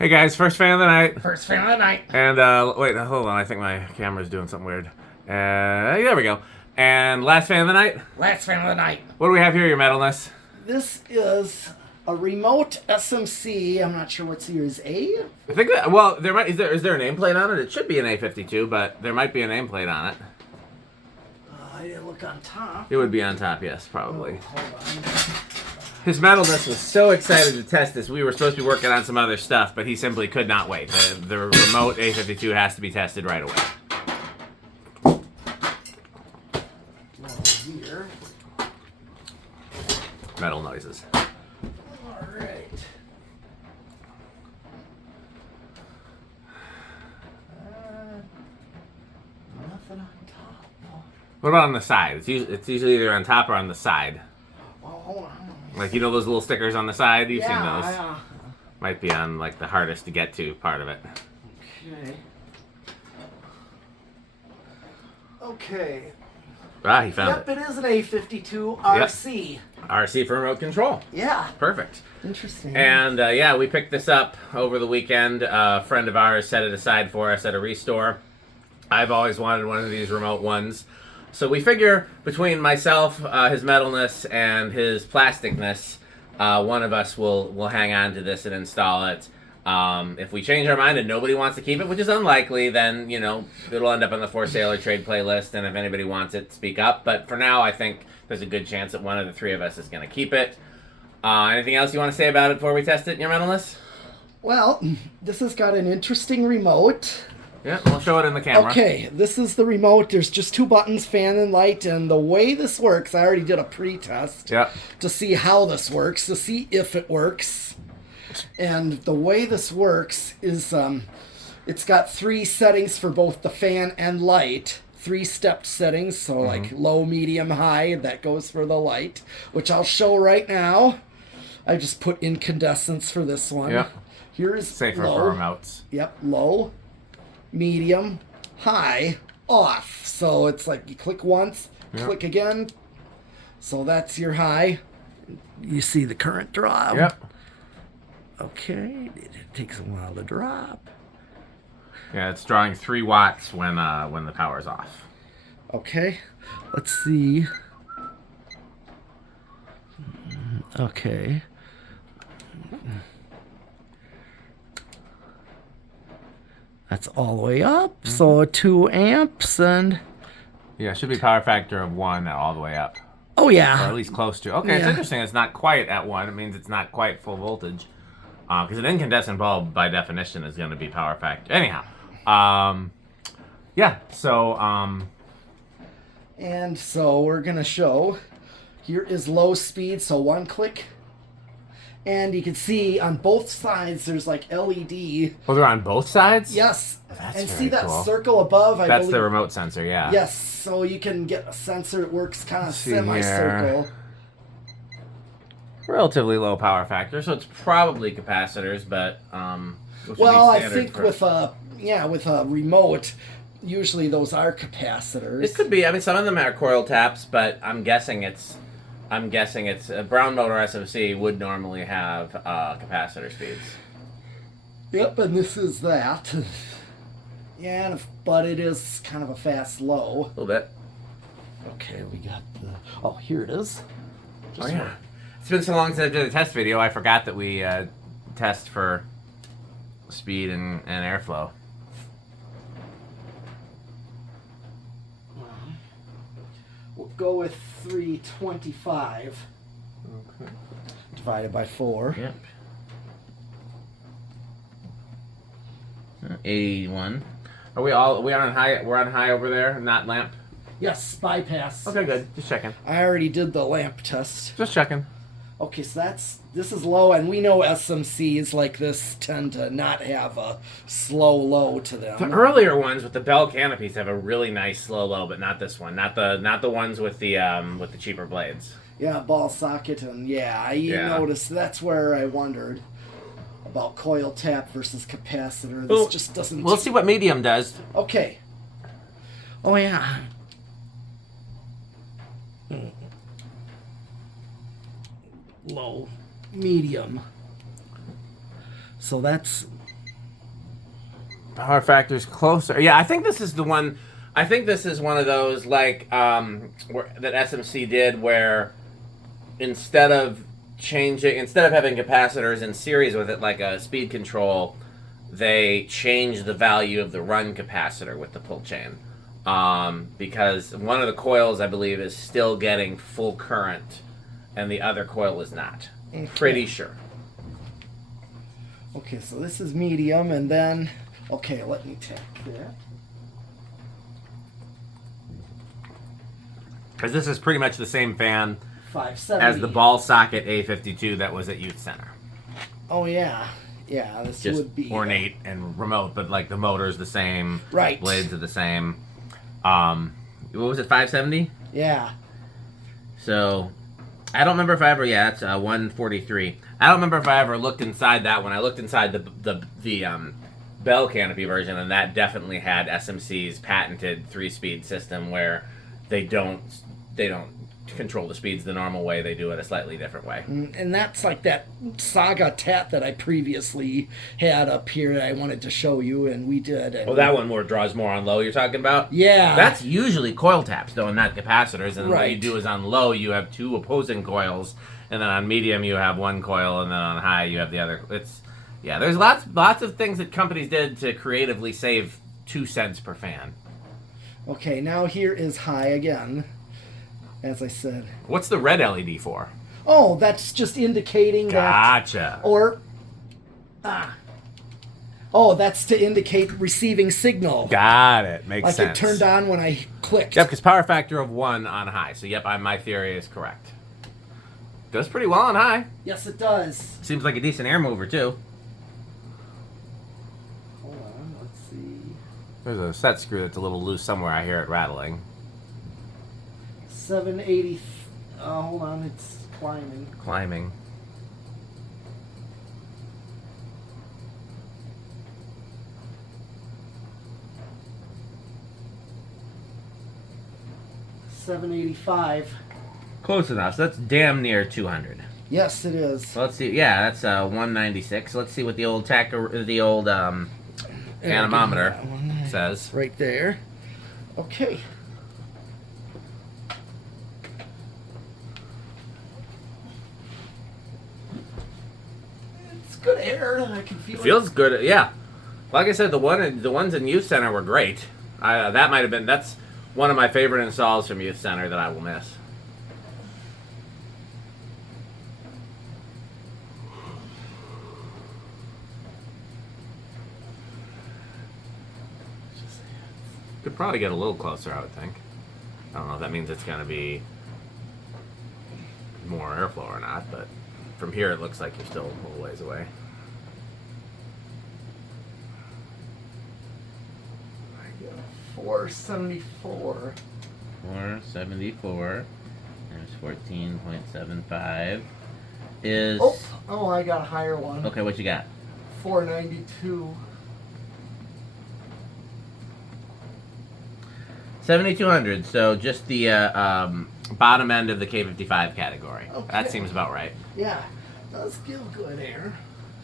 Hey guys, first fan of the night. First fan of the night. And wait, hold on. I think my camera's doing something weird. There we go. And last fan of the night. Last fan of the night. What do we have here, your metalness? This is a remote SMC. I'm not sure what series A. I think that, well, is there a nameplate on it? It should be an A52, but there might be a nameplate on it. I didn't look on top. It would be on top, yes, probably. Oh, hold on. His metalness was so excited to test this. We were supposed to be working on some other stuff, but he simply could not wait. The remote A52 has to be tested right away. Here. Metal noises. All right. Nothing on top. What about on the side? It's usually either on top or on the side. Oh, hold on. Like, you know those little stickers on the side? You've seen those. Yeah. Might be on, like, the hardest to get to part of it. Okay. Okay. Ah, he found Yep, it is an A52-RC. it. RC for remote control. Yeah. Perfect. Interesting. And, yeah, we picked this up over the weekend. A friend of ours set it aside for us at a restore. I've always wanted one of these remote ones. So we figure between myself, his metalness, and his plasticness, one of us will hang on to this and install it. If we change our mind and nobody wants to keep it, which is unlikely, then, you know, it'll end up on the for sale or trade playlist, and if anybody wants it, speak up. But for now, I think there's a good chance that one of the three of us is going to keep it. Anything else you want to say about it before we test it in your metalness? Well, this has got an interesting remote. Yeah, we'll show it in the camera. Okay, this is the remote. There's just two buttons, fan and light, and the way this works, I already did a pre-test to see how this works, to see if it works. And the way this works is it's got three settings for both the fan and light. Three-stepped settings, so like low, medium, high, that goes for the light, which I'll show right now. I just put incandescence for this one. Yep. Here's Safer low. for remotes. Yep, low, medium, high, off. So it's like you click once, click again. So that's your high. You see the current drop. Yep. Okay, it takes a while to drop. Yeah, it's drawing 3 watts when the power's off. Okay, let's see. Okay. That's all the way up, so 2 amps and... Yeah, it should be power factor of 1 all the way up. Oh, Or yeah. at least close to. Okay, it's interesting. It's not quite at 1. It means it's not quite full voltage. Because an incandescent bulb, by definition, is going to be power factor. Anyhow. Yeah, so... And so we're going to show, here is low speed, so 1 click. And you can see on both sides there's like LED. Oh, they're on both sides? Yes. That's and very see that cool. circle above? That's the remote sensor, yeah. Yes, so you can get a sensor. It works kind of see semicircle. Relatively low power factor, so it's probably capacitors, but... Well, I think with a remote, usually those are capacitors. It could be. I mean, some of them are coil taps, but I'm guessing it's a brown motor SMC would normally have capacitor speeds. Yep, and this is that. Yeah, but it is kind of a fast low. A little bit. Okay, we got the... Oh, here it is. Oh, yeah. It's been so long since I did a test video, I forgot that we test for speed and airflow. We'll go with 325. Okay. Divided by 4. Yep. 81. Are we on high? We're on high over there, not lamp. Yes, bypass. Okay, good. Just checking. I already did the lamp test. Just checking. Okay, so this is low, and we know SMCs like this tend to not have a slow low to them. The earlier ones with the bell canopies have a really nice slow low, but not this one. Not the ones with the cheaper blades. Yeah, ball socket, and you noticed that's where I wondered about coil tap versus capacitor. This just doesn't. We'll see what medium does. Okay. Oh yeah. Low, medium. So that's Power factor's closer. Yeah, I think this is the one. I think this is one of those like that SMC did where instead of having capacitors in series with it like a speed control, they changed the value of the run capacitor with the pull chain. Because one of the coils, I believe, is still getting full current, and the other coil is not. Okay. Pretty sure. Okay, so this is medium, and then, okay, let me check that. Because this is pretty much the same fan 570. as the ball socket A52 that was at Youth Center. Oh, yeah. Yeah, this just would be ornate and remote, but like the motor's the same. Right. Blades are the same. What was it, 570? Yeah. So, I don't remember if I ever, it's 143. I don't remember if I ever looked inside that one. I looked inside the bell canopy version, and that definitely had SMC's patented 3-speed system where they don't control the speeds the normal way. They do it a slightly different way. And that's like that Saga Tat that I previously had up here that I wanted to show you, and we did. And that one draws more on low you're talking about? Yeah. That's usually coil taps, though, and not capacitors. And right. What you do is on low, you have 2 opposing coils, and then on medium, you have 1 coil, and then on high, you have the other. There's lots of things that companies did to creatively save 2 cents per fan. Okay, now here is high again. As I said. What's the red LED for? Oh, that's just indicating Gotcha. That's to indicate receiving signal. Got it. Makes sense. Like it turned on when I clicked. Yep, because power factor of 1 on high. So, yep, my theory is correct. Does pretty well on high. Yes, it does. Seems like a decent air mover, too. Hold on, let's see. There's a set screw that's a little loose somewhere. I hear it rattling. 780. Hold on, it's climbing. Climbing. $785. Close enough. So that's damn near 200. Yes, it is. So let's see. Yeah, that's 196. Let's see what the old anemometer says. Right there. Okay. Good air. I can feel it. Feels good. Yeah, like I said, the ones in Youth Center were great. That's one of my favorite installs from Youth Center that I will miss. Could probably get a little closer, I would think. I don't know if that means it's going to be more airflow or not, but from here it looks like you're still a little ways away. I got 474. 474. There's 14.75. Is I got a higher one. Okay, what you got? 492. 7,200. So just the bottom end of the K55 category. Okay. That seems about right. Yeah, does give good air.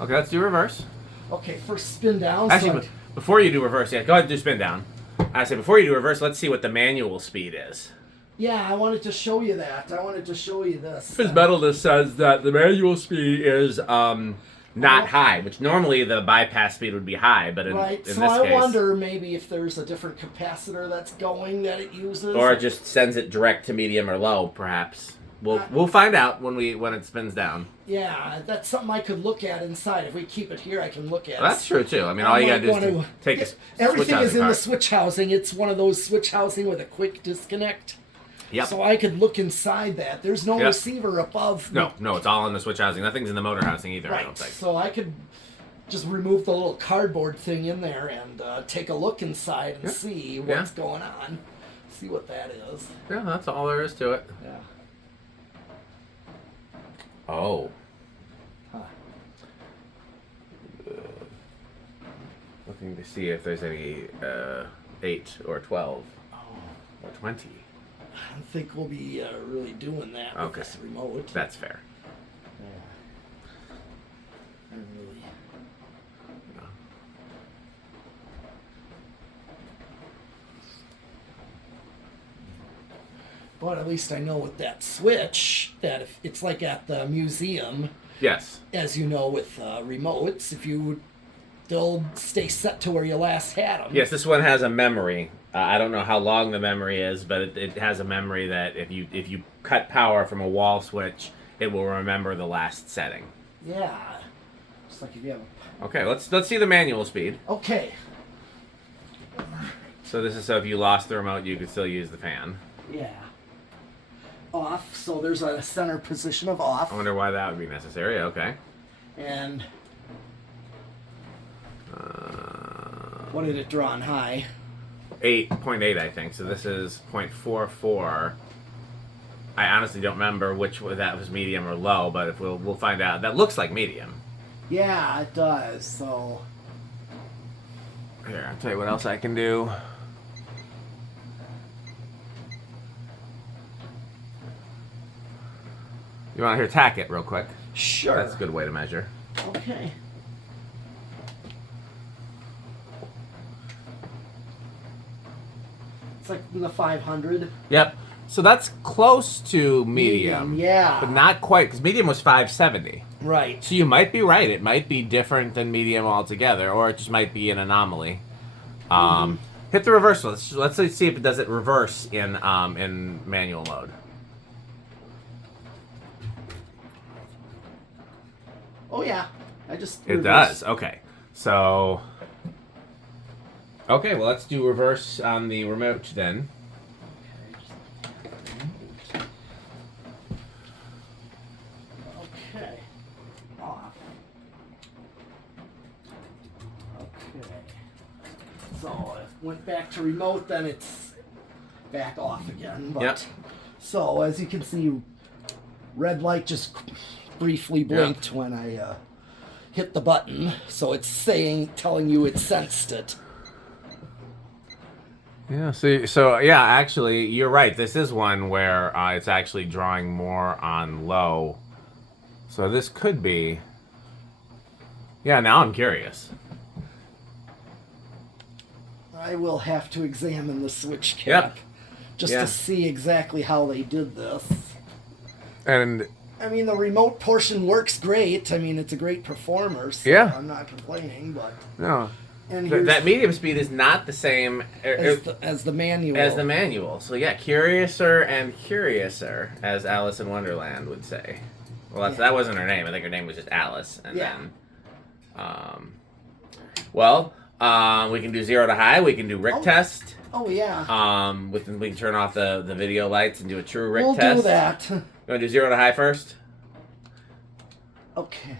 Okay, let's do reverse. Okay, first spin down. Actually, before you do reverse, go ahead and do spin down. I say before you do reverse, let's see what the manual speed is. Yeah, I wanted to show you that. I wanted to show you this. His Metalist says that the manual speed is not high, which normally the bypass speed would be high, but in this case... So I wonder maybe if there's a different capacitor that's going that it uses. Or it just sends it direct to medium or low, perhaps. We'll find out when it spins down. Yeah, that's something I could look at inside. If we keep it here, I can look at it. That's true, too. I mean, all you got to do is take a everything is in the switch housing. It's one of those switch housing with a quick disconnect. Yep. So I could look inside that. There's no receiver above. No, it's all in the switch housing. Nothing's in the motor housing either, right. I don't think. So I could just remove the little cardboard thing in there and take a look inside and see what's going on. See what that is. Yeah, that's all there is to it. Yeah. Oh. Huh. Looking to see if there's any 8 or 12 or 20. I don't think we'll be really doing that with this remote. That's fair. Yeah. I really... But at least I know with that switch that if it's like at the museum. Yes. As you know with remotes, they'll stay set to where you last had them. Yes, this one has a memory. I don't know how long the memory is, but it has a memory that if you cut power from a wall switch, it will remember the last setting. Yeah. Just like if you have Okay, let's see the manual speed. Okay. So this is so if you lost the remote, you could still use the fan. Yeah. Off, so there's a center position of off. I wonder why that would be necessary. Okay. And what did it draw on high? 8.8, I think. So this is 0.44. I honestly don't remember which that was medium or low, but if we'll find out. That looks like medium. Yeah, it does. So here, I'll tell you what else I can do. You want to hear tack it real quick? Sure. That's a good way to measure. Okay. It's like in the 500. Yep. So that's close to medium. Yeah. But not quite, because medium was 570. Right. So you might be right. It might be different than medium altogether, or it just might be an anomaly. Hit the reversal. Let's see if it does it reverse in manual mode. Oh yeah, I just. It does. Okay. So. Okay, well let's do reverse on the remote then. Okay. Off. Okay. So it went back to remote, then it's back off again. But, yep. So as you can see, red light just briefly blinked when I hit the button, so it's telling you it sensed it. Yeah. So yeah, actually, you're right. This is one where it's actually drawing more on low. So this could be. Yeah. Now I'm curious. I will have to examine the switch cap just to see exactly how they did this. And. I mean, the remote portion works great. I mean, it's a great performer, so I'm not complaining, but... No. And that medium speed is not the same... as the manual. As the manual. So, yeah, curiouser and curiouser, as Alice in Wonderland would say. Well, that wasn't her name. I think her name was just Alice. And then... we can do 0 to high. We can do Rick test. Oh, yeah. We can turn off the video lights and do a true Rick test. We'll do that. You want to do 0 to high first? Okay.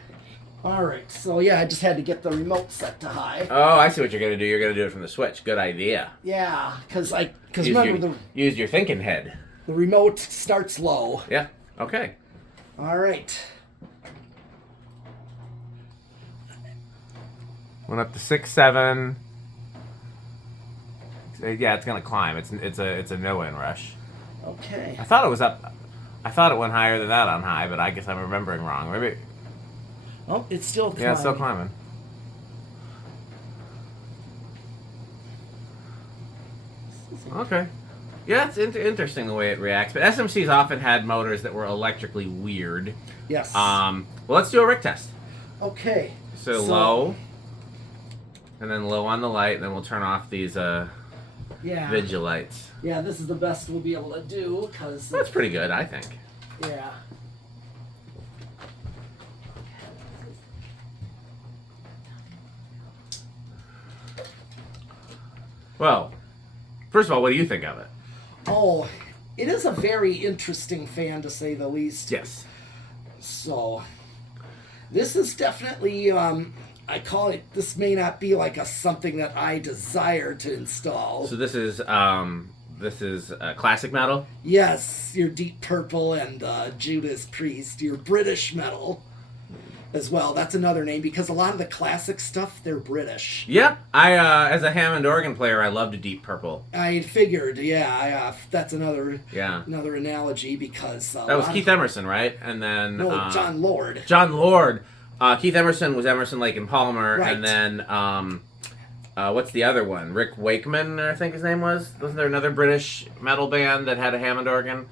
Alright, so yeah, I just had to get the remote set to high. Oh, I see what you're going to do. You're going to do it from the switch. Good idea. Yeah, because remember use your thinking head. The remote starts low. Yeah, okay. Alright. Went up to 6, 7. Yeah, it's going to climb. It's a no-win rush. Okay. I thought it was up... I thought it went higher than that on high, but I guess I'm remembering wrong. Maybe. Oh, it's still climbing. Yeah, it's still climbing. Okay. Yeah, it's interesting the way it reacts. But SMC's often had motors that were electrically weird. Yes. Well, let's do a Rick test. Okay. So low, and then low on the light, and then we'll turn off these vigil lights. Yeah, this is the best we'll be able to do, because... That's pretty good, I think. Yeah. Well, first of all, what do you think of it? Oh, it is a very interesting fan, to say the least. Yes. So, this is definitely, I call it, this may not be like something that I desire to install. So this is classic metal? Yes, your Deep Purple and Judas Priest, your British metal as well. That's another name, because a lot of the classic stuff, they're British. Yeah, I as a Hammond organ player, I loved Deep Purple. I figured, that's another analogy, because... that was Keith Emerson, right? And then... No, John Lord. John Lord. Keith Emerson was Emerson, Lake and Palmer, right. And then What's the other one? Rick Wakeman, I think his name was. Wasn't there another British metal band that had a Hammond organ?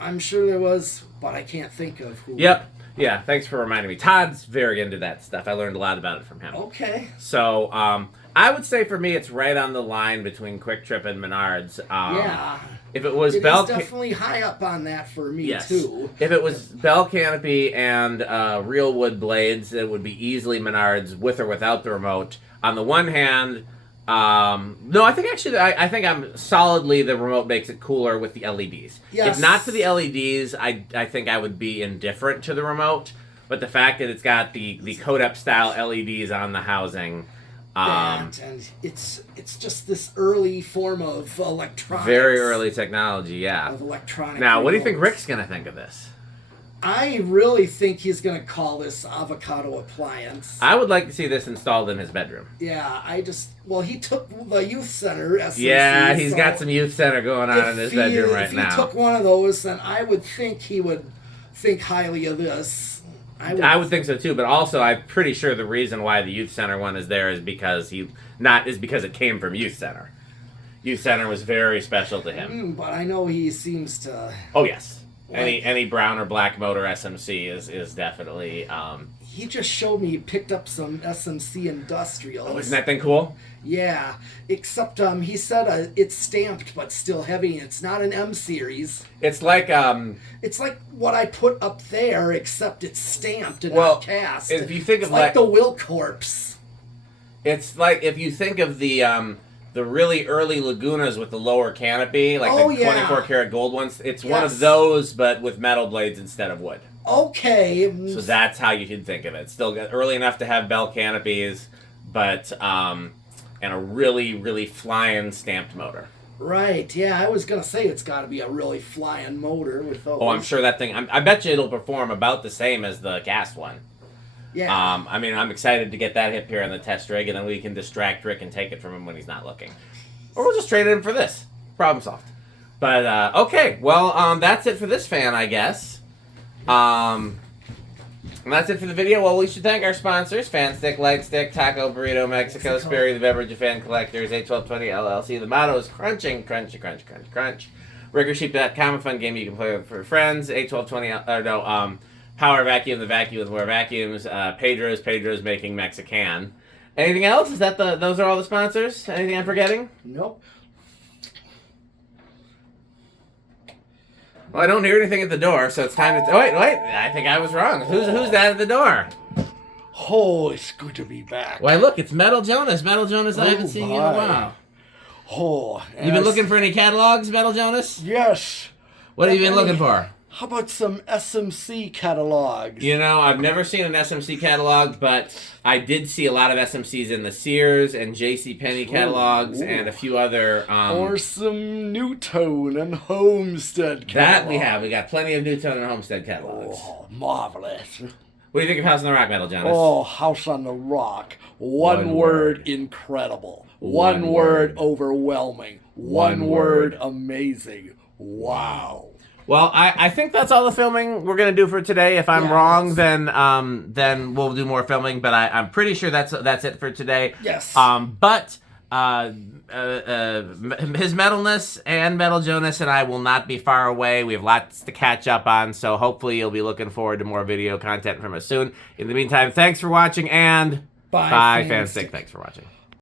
I'm sure there was, but I can't think of who. Yep. Yeah, thanks for reminding me. Todd's very into that stuff. I learned a lot about it from him. Okay. So, I would say for me, it's right on the line between Quick Trip and Menards. Yeah. If it was It Bell, is definitely high up on that for me, yes. too. If it was Bell Canopy and real wood blades, it would be easily Menards with or without the remote. On the one hand, no, I think actually, I think I'm solidly the remote makes it cooler with the LEDs. Yes. If not for the LEDs, I think I would be indifferent to the remote. But the fact that it's got the Codep style LEDs on the housing. And it's just this early form of electronics. Very early technology, yeah. Of electronic. Now, what do you think remotes. Rick's going to think of this? I really think he's going to call this avocado appliance. I would like to see this installed in his bedroom. Yeah, he took the youth center SMC. Yeah, he's got some youth center going on in his bedroom right now. If he took one of those, then I would think he would think highly of this. I would think so too, but also I'm pretty sure the reason why the youth center one is there is because it came from youth center. Youth center was very special to him. But I know he seems to. Oh yes, any brown or black motor SMC is definitely. He just showed me he picked up some SMC industrials. Oh, isn't that thing cool? Yeah, except he said it's stamped but still heavy. It's not an M series. It's like It's like what I put up there, except it's stamped and not cast. If you think it's of like the Wilcorps. It's like if you think of the really early Lagunas with the lower canopy, like the 24 karat gold ones. It's one of those, but with metal blades instead of wood. Okay. So that's how you should think of it. It's still early enough to have bell canopies, but and a really, really flying stamped motor. Right, yeah, I was going to say it's got to be a really flying motor with those. Oh, I'm sure that thing, I bet you it'll perform about the same as the cast one. Yeah. I mean, I'm excited to get that hip here on the test rig, and then we can distract Rick and take it from him when he's not looking. Or we'll just trade it in for this. Problem solved. But, okay, well, that's it for this fan, I guess. And that's it for the video. Well, we should thank our sponsors, Fan Stick, Light Stick, Taco Burrito, Mexico, Sperry, the Beverage of Fan Collectors, A1220 LLC. The motto is crunching, crunchy, crunch, crunch, crunch. RiggerSheep.com, a fun game you can play with for friends. A1220, Power Vacuum, the vacuum with more vacuums. Pedro's making Mexican. Anything else? Is that those are all the sponsors? Anything I'm forgetting? Nope. Well, I don't hear anything at the door, so it's time to... wait, I think I was wrong. Who's that at the door? Oh, it's good to be back. Why, look, it's Metal Jonas. Metal Jonas, I haven't seen you in a while. Oh, You been looking for any catalogs, Metal Jonas? Yes. What have you been looking for? How about some SMC catalogs? You know, I've never seen an SMC catalog, but I did see a lot of SMCs in the Sears and JCPenney catalogs and a few other... or some Newtone and Homestead catalogs. That we have. We got plenty of Newtone and Homestead catalogs. Oh, marvelous. What do you think of House on the Rock, Metal Jonas? Oh, House on the Rock. One word, incredible. One word, overwhelming. One word, amazing. Wow. Well, I think that's all the filming we're going to do for today. If I'm wrong, then we'll do more filming. But I'm pretty sure that's it for today. Yes. But his Metalness and Metal Jonas and I will not be far away. We have lots to catch up on. So hopefully you'll be looking forward to more video content from us soon. In the meantime, thanks for watching and bye, Fanstick. Thanks for watching.